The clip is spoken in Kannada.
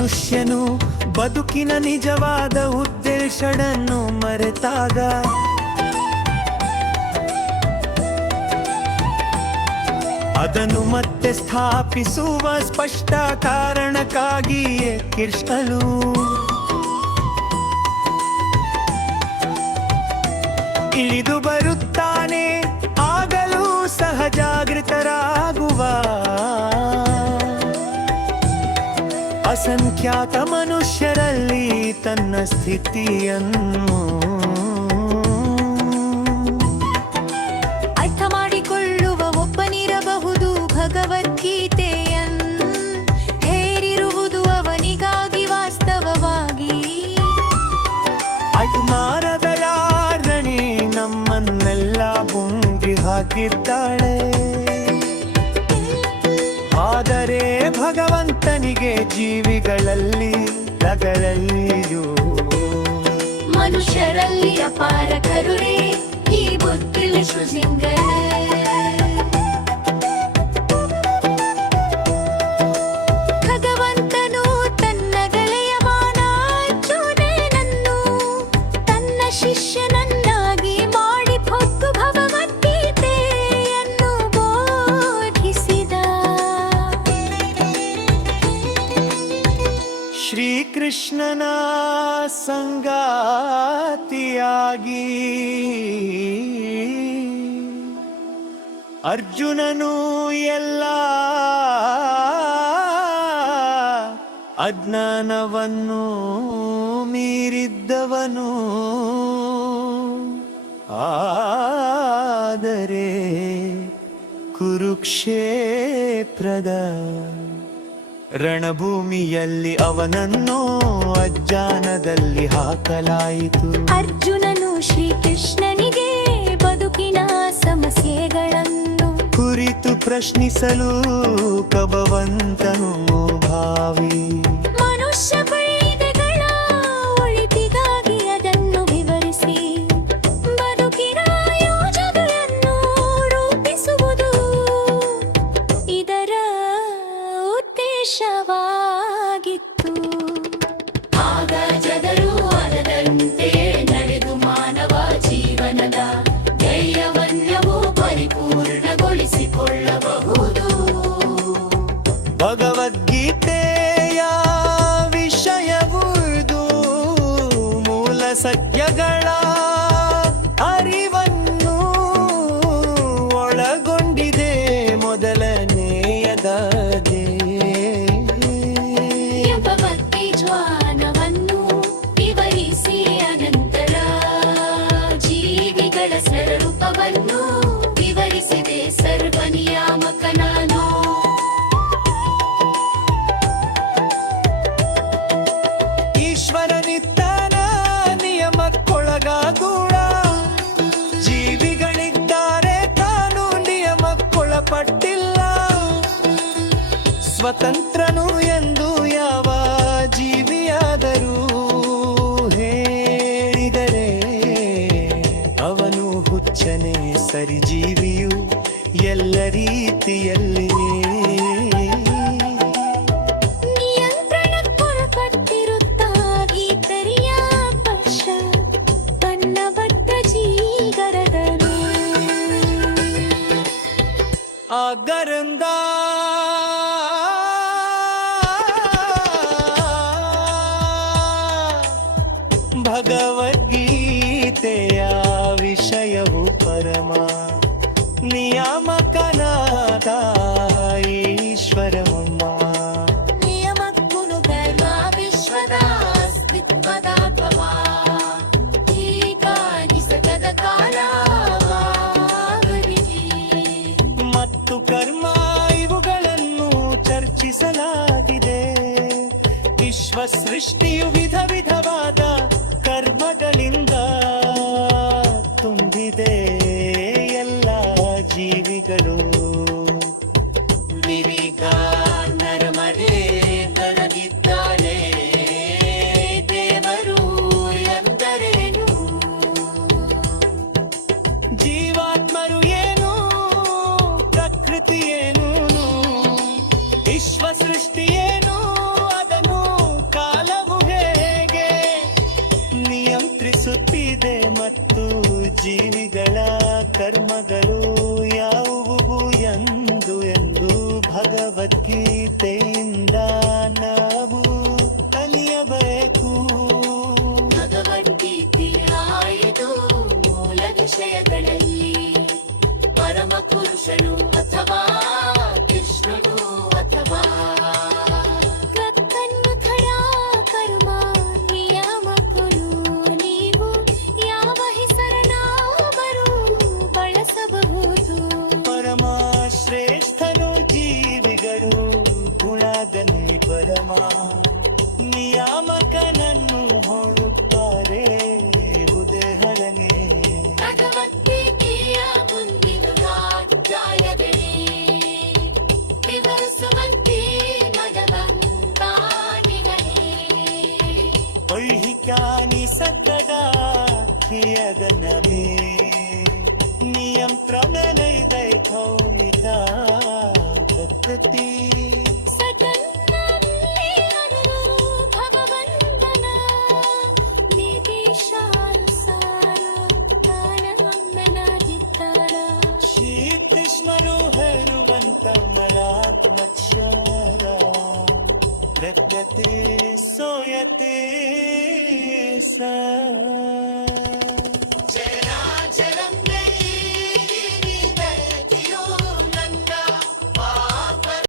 ಮನುಷ್ಯನು ಬದುಕಿನ ನಿಜವಾದ ಉದ್ದೇಶವನ್ನು ಮರೆತಾಗ ಅದನ್ನು ಮತ್ತೆ ಸ್ಥಾಪಿಸುವ ಸ್ಪಷ್ಟ ಕಾರಣಕ್ಕಾಗಿಯೇ ಕೃಷ್ಣನು ಇಳಿದು ಬರುತ್ತಾನೆ. ಆಗಲೂ ಸಹಜಾಗೃತರಾಗುವ ಅಸಂಖ್ಯಾತ ಮನುಷ್ಯರಲ್ಲಿ ತನ್ನ ಸ್ಥಿತಿಯನ್ನು ಅರ್ಥ ಮಾಡಿಕೊಳ್ಳುವ ಒಬ್ಬನಿರಬಹುದು. ಭಗವದ್ಗೀತೆಯನ್ನು ಹೇರಿರುವುದು ಅವನಿಗಾಗಿ ವಾಸ್ತವವಾಗಿ. ಅಜ್ಞಾನದ ಯಾರಣಿ ನಮ್ಮನ್ನೆಲ್ಲ ಗುಂಗಿ ಹಾಕಿದ್ದಾಳೆ. ಆದರೆ ಭಗವಂತನಿಗೆ ಜೀವಿಗಳಲ್ಲಿ ಲಗಳಲ್ಲಿಯೂ ಮನುಷ್ಯರಲ್ಲಿ ಅಪಾರ ಕರುಣೆ ಈ ಬುದ್ಧಿ ವಿಶ್ವಸಿಂಗರೇ. ಭಗವಂತನು ತನ್ನ ಗೆಳೆಯ ಅರ್ಜುನನನ್ನು ತನ್ನ ಶಿಷ್ಯನನ್ನಾಗಿ ಮಾಡಿ ಹೊತ್ತು ಭಗವದ್ಗೀತೆಯನ್ನು ಬೋಧಿಸಿದ. ಶ್ರೀಕೃಷ್ಣನ ಸಂಗಾತಿಯಾಗಿ ಅರ್ಜುನನು ಎಲ್ಲ ಅಜ್ಞಾನವನ್ನು ಮೀರಿದ್ದವನು. ಆದರೆ ಕುರುಕ್ಷೇತ್ರದ ರಣಭೂಮಿಯಲ್ಲಿ ಅವನನ್ನು ಅಜ್ಞಾನದಲ್ಲಿ ಹಾಕಲಾಯಿತು. ಅರ್ಜುನನು ಶ್ರೀಕೃಷ್ಣನಿಗೆ ಬದುಕಿನ ಸಮಸ್ಯೆಗಳನ್ನು ಕುರಿತು ಪ್ರಶ್ನಿಸಲು ಕಬವಂತನು ಭಾವಿ. ಮನುಷ್ಯ ಪೀಡೆಗಳ ಒಳಿತಿಗಾಗಿ ಅದನ್ನು ವಿವರಿಸಿ ಬದುಕಿನ ಯೋಜನೆಯನ್ನು ರೂಪಿಸುವುದು ಇದರ ಉದ್ದೇಶವಾಗಿತ್ತು. ಆಗ ಜನರು ಅದರಂತೆ ನಡೆದು ಮಾನವ ಜೀವನದ ಧ್ಯೇಯವನ್ನವು ಪರಿಪೂರ್ಣಗೊಳಿಸಿಕೊಳ್ಳಬಹುದು. ಭಗವದ್ಗೀತೆಯ ವಿಷಯವುದು ಮೂಲ ಸತ್ಯಗಳ ಅರಿವನ್ನು ಒಳಗೊಂಡಿದೆ. ಮೊದಲನೆಯದಾಗಿ ಭಕ್ತಿ ಜ್ಞಾನವನ್ನು ವಿವರಿಸಿ ಅನಂತರ ಜೀವಿಗಳ ಸ್ವರೂಪವನ್ನು ವಿವರಿಸಿದೆ. ಸರ್ವನಿಯಾಮಕ ನಾನು ಈಶ್ವರನಿದ್ದಾನ ನಿಯಮಕ್ಕೊಳಗಾದೂಡ. ಜೀವಿಗಳಿದ್ದಾರೆ ತಾನು ನಿಯಮಕ್ಕೊಳಪಟ್ಟಿಲ್ಲ. ಸ್ವತಂತ್ರನು ಎಂದು ಯಾವ ಜೀವಿಯಾದರೂ ಹೇಳಿದರೆ ಅವನು ಹುಚ್ಚನೆ. ಸರಿ ಜೀವಿಯು ಎಲ್ಲ ರೀತಿಯಲ್ಲಿ ನಿಯಂತ್ರಣಕ್ಕೊಳಪಟ್ಟಿರುತ್ತಾಗಿ ತೆರೆಯ ಪಕ್ಷ ತನ್ನ ಬದ್ಧ ಜೀಗರದನು. ಆಗರಂದ ಭಗವದ್ಗೀತೆಯ ವಿಷಯವು ಪರಮ ನಿಯಾಮಕನಾದ ಈಶ್ವರಮಮ್ಮ. ನಿಯಮಕ್ಕುನು ಧರ್ಮ ವಿಶ್ವದ ಅಸ್ತಿತ್ವದಾತ್ಮ ಈಗ ನಿಸರ್ಗದ ಕಾಲವಾಗಲಿದೆ. ಮತ್ತು ಕರ್ಮ ಇವುಗಳನ್ನು ಚರ್ಚಿಸಲಾಗಿದೆ. ವಿಶ್ವ ಸೃಷ್ಟಿಯು ವಿಧ ವಿಧವಾದ ಕರ್ಮಗಳಿಂದ ತುಂಬಿದೆ. ಎಲ್ಲ ಜೀವಿಗಳು ವಿವೇಕ ನರಮಡೆ ತರದಿದ್ದಾರೆ. ದೇವರು ಎಂದರೇನು, ಜೀವಾತ್ಮರು ಏನು, ಪ್ರಕೃತಿ ಏನು, ವಿಶ್ವ ಸೃಷ್ಟಿ ಏನು, ಅದನ್ನು ಏನಿದೆ ಮತ್ತು ಜೀವಿಗಳ ಕರ್ಮಗಳು ಯಾವುವು ಎಂದು ಭಗವದ್ಗೀತೆಯಿಂದ ನಾವು ಕಲಿಯಬೇಕು. ಭಗವದ್ಗೀತೆಯ 5 ಮೂಲ ವಿಷಯಗಳಲ್ಲಿ ಪರಮ ಪುರುಷನು ಅಥವಾ ಕೃಷ್ಣನು ಅಥವಾ ಕರ್ತನ್ಮುಖರ ಕರ್ಮ ನಿಯಾಮಕರು. ನೀವು ಯಾವ ಹೆಸರನ್ನಾದರೂ ಬಳಸಬಹುದು. ಪರಮ ಶ್ರೇಷ್ಠನು ಜೀವಿಗಳು ಗುಣಗನೆ ಪರಮ ನಿಯಾಮಕನನ್ನು ಹೊರುತ್ತಾರೆ ಉದೇಹರನೆ. ಭಗವದ್ಗೀತೆಯ ಮುಂದಿನ ಅಧ್ಯಾಯಗಳೇ ವಿವರಿಸುವಂತೆ ಮದವಂತಾಡಿಗಳೇ. ಐಹಿಕಾನಿ ಸದ್ದದ ಹಿಯದನವೇ ನಿಯಂತ್ರಣ ನೈದೈಥೌನಿಕ ಪದ್ಧತಿ. ಸದನ್ನಲ್ಲಿ ಹರಡು ಭಗವಂತನ ನಿರ್ದೇಶಾನುಸಾರ ತಾನಹಮ್ಮನಾಗಿದ್ದಾರ. ಶ್ರೀಕೃಷ್ಣನು ಹೇಳುವಂತ ಮರಾತ್ಮಚಾರ ಪ್ರಕೃತಿ ಸೋಯತೆ ಸ. ಚರಾಚರಂ